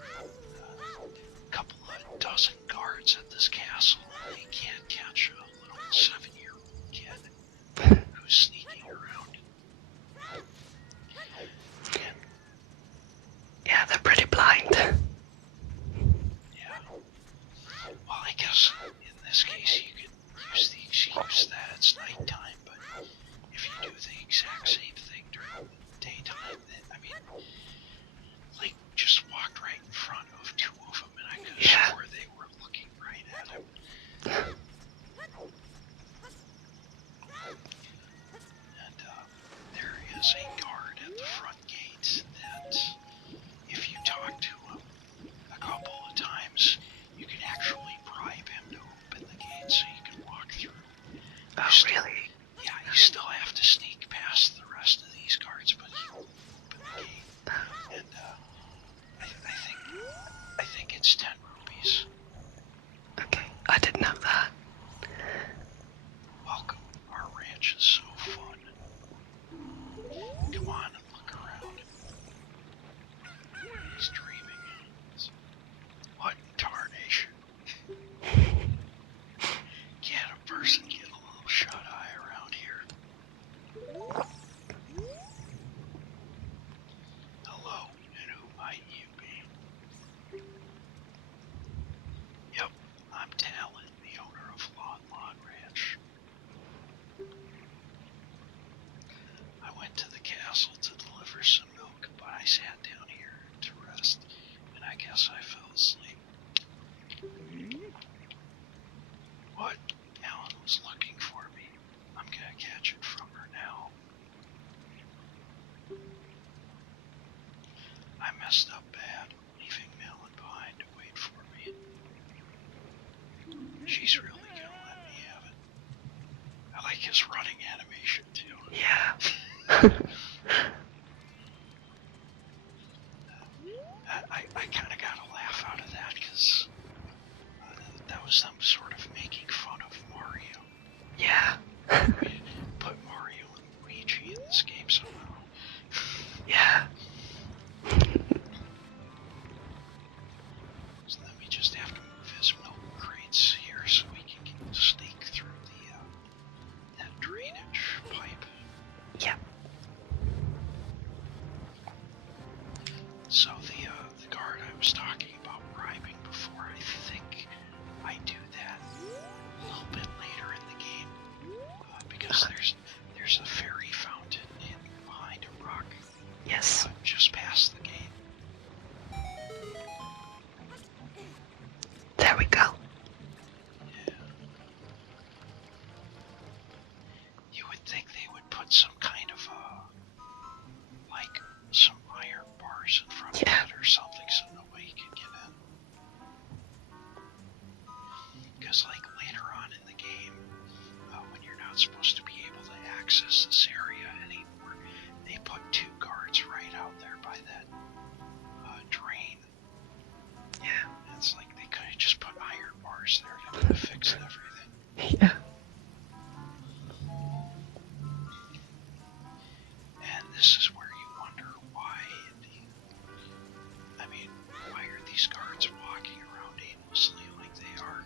A couple of dozen guards at this castle, and they can't catch a little 7-year-old kid who's sneaking around. Yeah, they're pretty blind. Yeah. Well, I guess in this case you could use the excuse that it's nighttime, but if you do the exact same thing during the daytime, then, I mean, like, just walked right in front of two of them, and I could have swore they were looking right at him. And there is a guard at the front gate that, if you talk to him a couple of times, you can actually bribe him to open the gate so you can walk through. Oh, really? Yeah, you still have to sneak past the rest of these guards, but he will open the gate. And I think it's 10 rupees. Okay, I didn't know that. Welcome. Our ranch is so fun. Come on and look around. He's dreaming. What in tarnation? Can't a person get a little shut-eye around here? Hello, and who might you be? Yep, I'm Talon, the owner of Lon Lon Ranch. I went to the castle to deliver some milk, but I sat down here to rest, and I guess I fell asleep. What? Alan was looking for me. I'm gonna catch it from her now. I messed up bad, leaving Melon behind to wait for me. She's really gonna let me have it. I like his running animation too. Yeah. I kind of got a laugh out of that because that was them sort of making fun of Mario. Yeah. We put Mario and Luigi in this game somehow. Yeah. So then we just have to move his milk crates here so we can sneak through that drainage pipe. Yeah. So the guard I was talking about bribing before, I think I do that a little bit later in the game because there's a fairy fountain behind a rock. Yes. Just past the gate. There we go. Yeah. You would think they would put some kind of like some iron bars in front of it or something so nobody can get in. Because like later on in the game, when you're not supposed to be able to access this area anymore, they put two guards right out there by that drain. Yeah. It's like they could have just put iron bars there and it would have fixed everything. Yeah. And this is where you wonder why why are these guards walking around aimlessly like they are?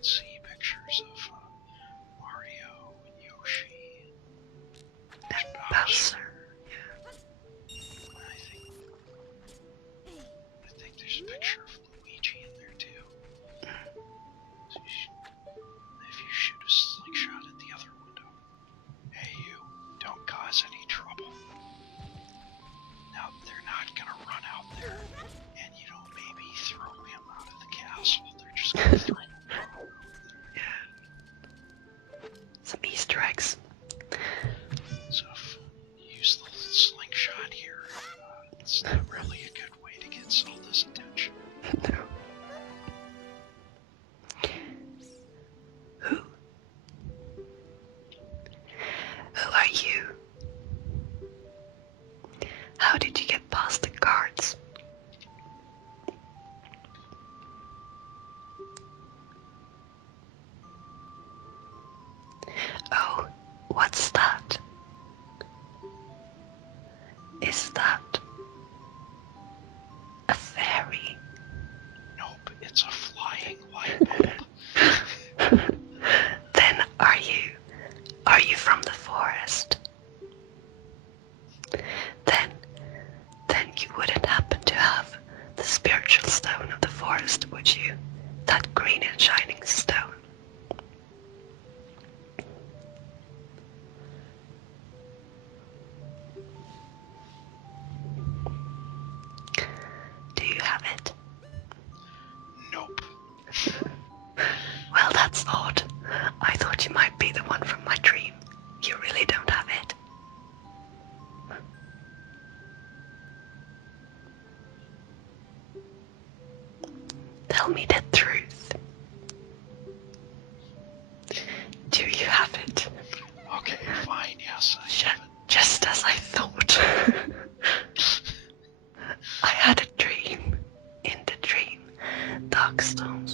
can see pictures of Mario and Yoshi. There's Bowser. I think there's a picture of Luigi in there too. So if you shoot a slingshot at the other window, hey you, don't cause any trouble. Now they're not gonna run out there and maybe throw him out of the castle. They're just gonna throw him out there. Yeah. Some Easter eggs. So if you use the slingshot here, it's not really a good way to get Zelda's attention. No. Who are you? How did you get past the guards? Oh, what's that? Is that a fairy? Nope, it's a flying light bulb. Then are you from the forest? Then you wouldn't happen to have the spiritual stone of the forest, would you? That green and shining stone. Do you have it? Nope. Well, that's odd. I thought you might be the one from my dream. You really don't have it. Tell me the truth. Do you have it? Okay, fine, yes, I have it. Just as I thought. I had a dream. In the dream, dark storm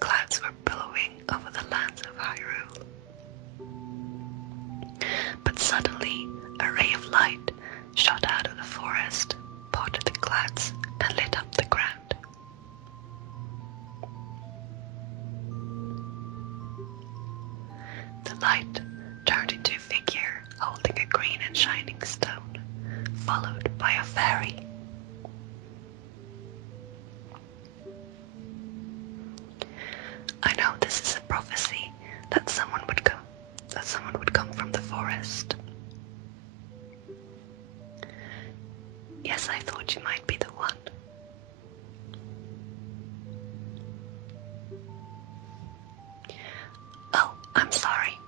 clouds were billowing over the lands of Hyrule. But suddenly, a ray of light shot out of the forest, parted the clouds, and lit up the ground. The light turned into a figure holding a green and shining stone, followed by a fairy. I know this is a prophecy that someone would come from the forest. Yes, I thought you might be the one. Oh, I'm sorry.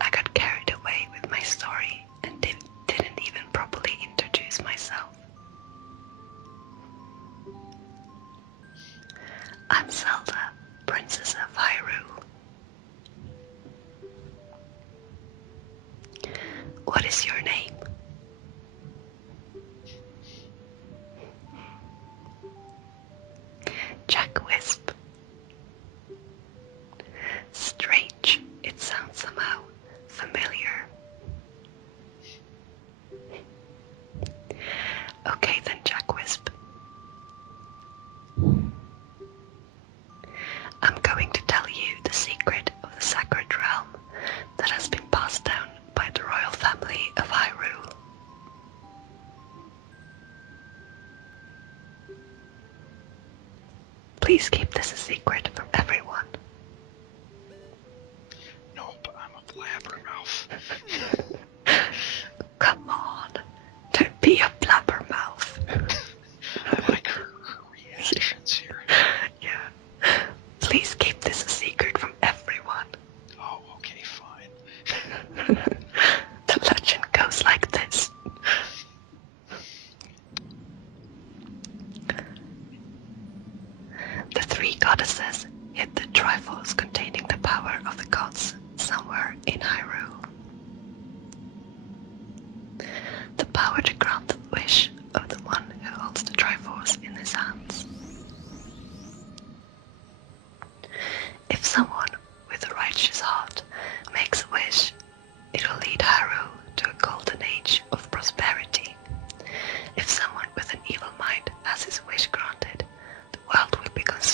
I got carried away with my story and didn't even properly introduce myself. I'm Zelda, Princess of Hyrule. What is your name? Jack Wisp. Strange, it sounds somehow familiar. Okay then, Jack Wisp. I'm going to tell you the secret of the sacred realm that has been passed down by the royal family of Hyrule. Please keep this a secret from everyone. Nope, I'm a blabbermouth. Come on, don't be a blabbermouth. I like her reactions here. Yeah. Please keep this a secret from everyone. Oh, okay, fine. The legend goes like this. The three goddesses hid the Triforce containing the power of the gods somewhere in Hyrule. The power to grant the wish of the one who holds the Triforce in his hands. If someone with a righteous heart makes a wish, it will lead Hyrule to a golden age of prosperity. If someone with an evil mind has his wish granted, the world will be consumed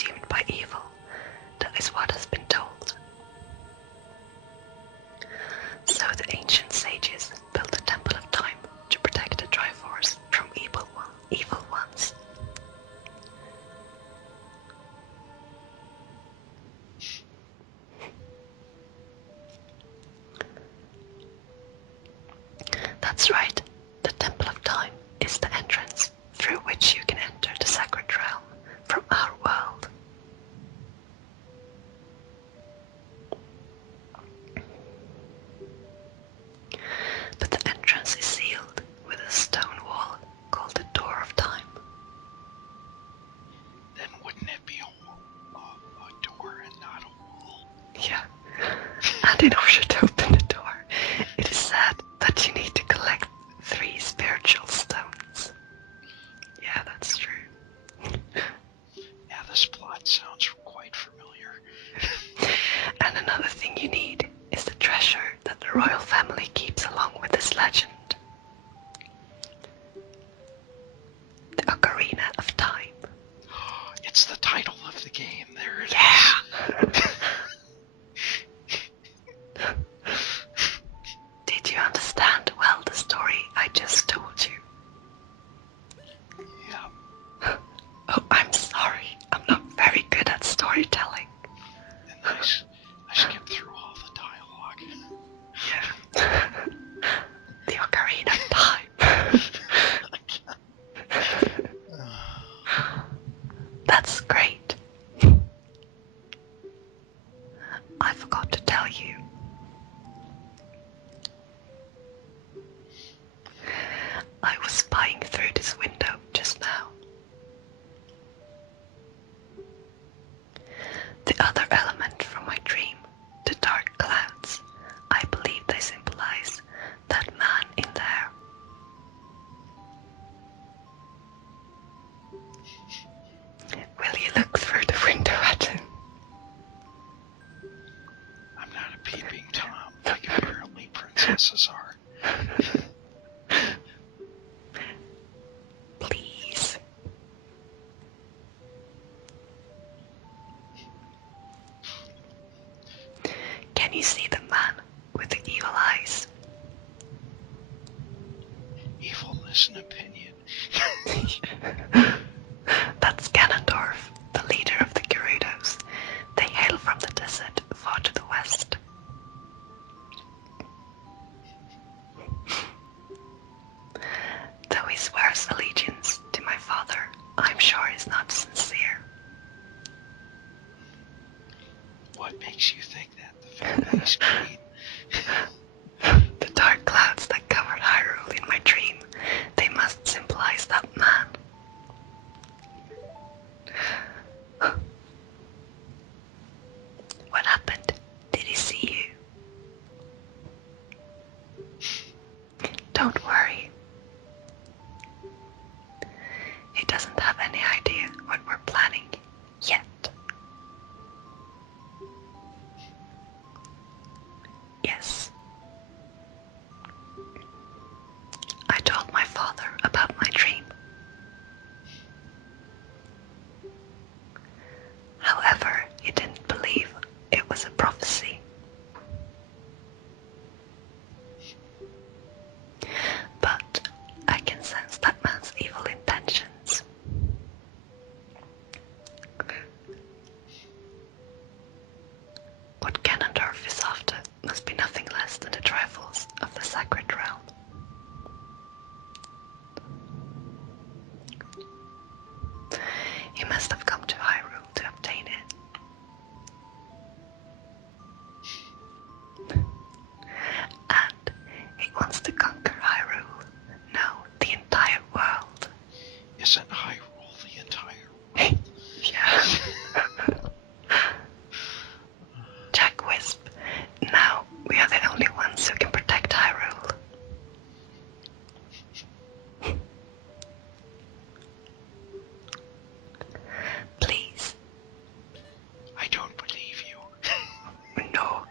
But in order to open the door, it is said that you need to collect 3 spiritual stones. Yeah, that's true. Yeah, this plot sounds quite familiar. And another thing you need is the treasure that the royal family keeps along with this legend. The Ocarina of Time. It's the title of the game. There it is. Did you understand well the story I just told you? Yeah. Oh, I'm sorry. I'm not very good at storytelling. And I skipped through all the dialogue. Yeah. The Ocarina of Time. That's great. I forgot to tell you. I was spying through this window just now. The other element from my dream, the dark clouds, I believe they symbolize that man in there. Will you look through the window at him? I'm not a peeping Tom, like apparently princesses are. Please. Can you see the man with the evil eyes? Evilness and opinion. That's Ganondorf, the leader of the Gerudos. They hail from the desert far to the west. Though he swears allegiance to my father, I'm sure he's not sincere. What makes you think that? The fact that he's green? The dark clouds that covered Hyrule in my dream, they must symbolize that man. What happened? Did he see you? Don't worry. He doesn't have any idea what we're planning yet. Yes. I told my father about my dream. However, he didn't believe it was a prophecy. But I can sense that man's evil intentions. What Ganondorf is after must be nothing less than the trifles of the sacred realm. He must have come to Hyrule to obtain it. And he wants to conquer Hyrule. No, the entire world. Isn't Hyrule the entire world? Yeah. Jack Wisp, now we are the only ones who can protect Hyrule. Please. I don't believe you. No.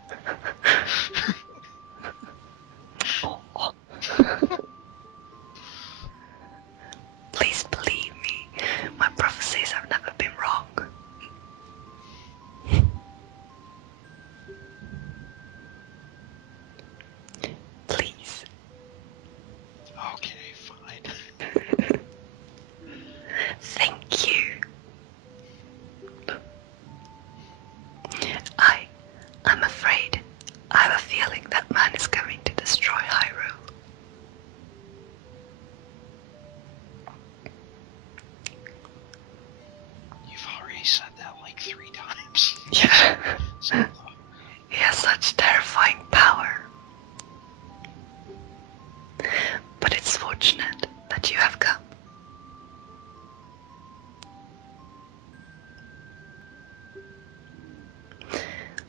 Oh. Please believe me, my prophecies have never been wrong. Please. Okay, fine. Thank you. I'm afraid. I have a feeling that man is going to destroy Hyrule. You've already said that like 3 times. Yeah. Zelda. He has such terrifying power. But it's fortunate that you have come.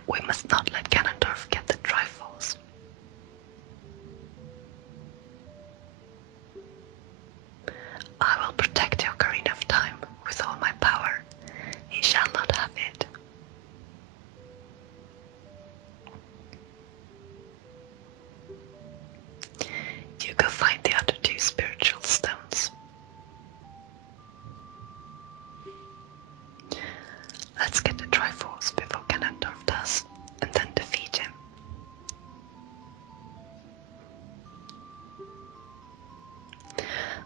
We must not let Ganondorf get the get the Triforce before Ganondorf does, and then defeat him.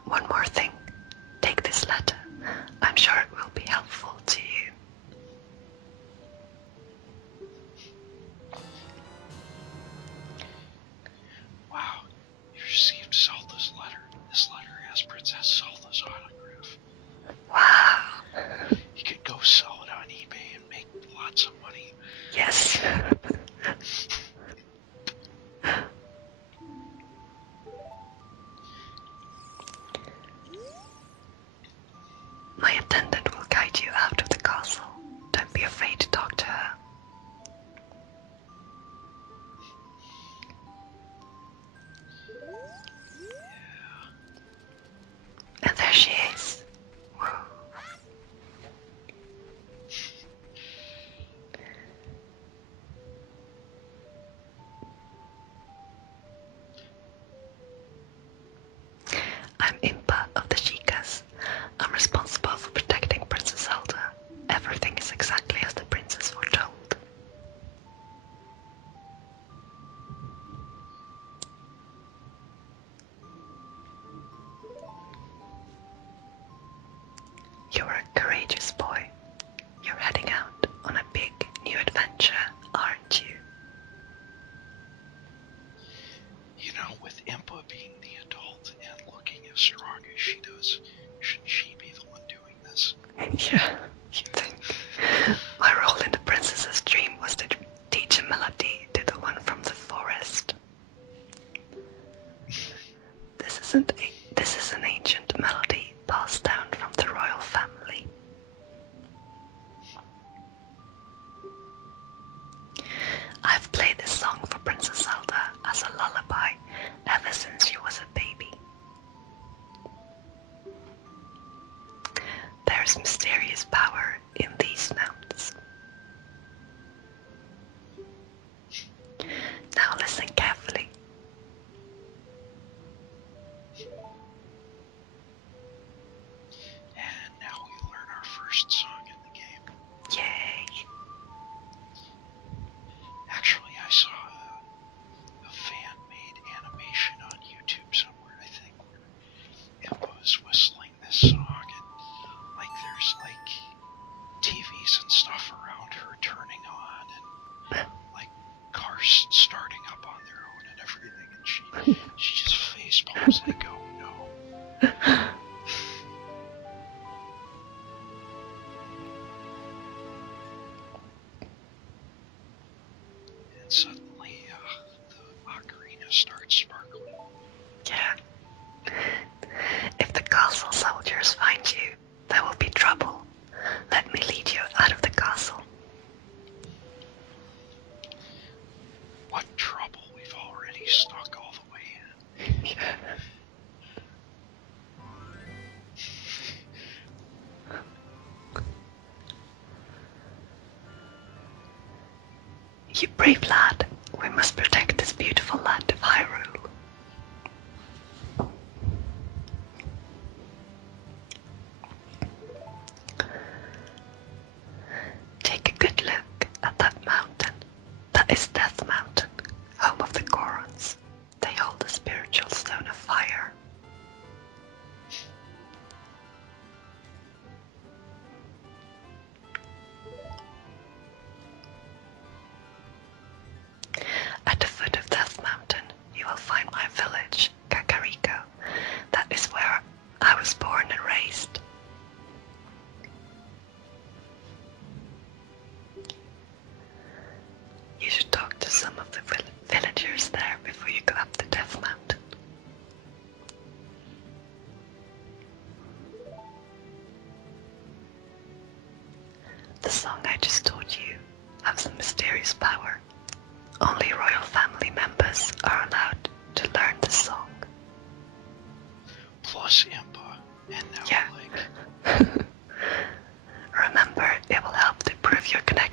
One more thing. Take this letter. I'm sure it will be helpful to you. Wow, you received Zelda's letter. This letter has Princess Zelda's autograph. Wow. You could go sell it on eBay and make lots of money. Yes. My attendant will guide you out of the castle. Don't be afraid to talk to her. And there she is. Woo. I'm Impa of the Shikas. I'm responsible for protecting Princess Zelda. Everything is exactly as the princess foretold. You're a courageous boy. You're heading out on a big new adventure, aren't you? You know, with Impa being the adult and looking as strong as she does, shouldn't she be the one doing this? Yeah, you think. My role in the princess's dream was to teach a melody to the one from the forest. This is an ancient melody passed down from the royal family. I've played this song for Princess Zelda as a lullaby ever since she was a baby. There's mysterious power in these notes. Now listen carefully. And now we learn our first song in the game. Yay! Actually, I saw a fan-made animation on YouTube somewhere, I think, where Impa's whistling this song, and there's TVs and stuff around her turning on, and cars starting up on their own and everything, and she just face palms like, oh no. And suddenly, the ocarina starts sparkling. Yeah. If the castle soldiers find you, there will be trouble. Let me lead you out of the castle. What trouble, we've already snuck all the way in. Yeah. You brave lad, we must protect this beautiful land of Hyrule. Take a good look at that mountain. That is Death Mountain, home of the Gorons. They hold the spiritual stone of fire. At the foot of Death Mountain, you will find my village, Kakariko. That is where I was born and raised. You should talk to some of the villagers there before you go up the Death Mountain. The song I just taught you has a mysterious power. Only royal family members are allowed to learn the song. Plus Impa, and now Yeah. Remember, it will help to prove your connection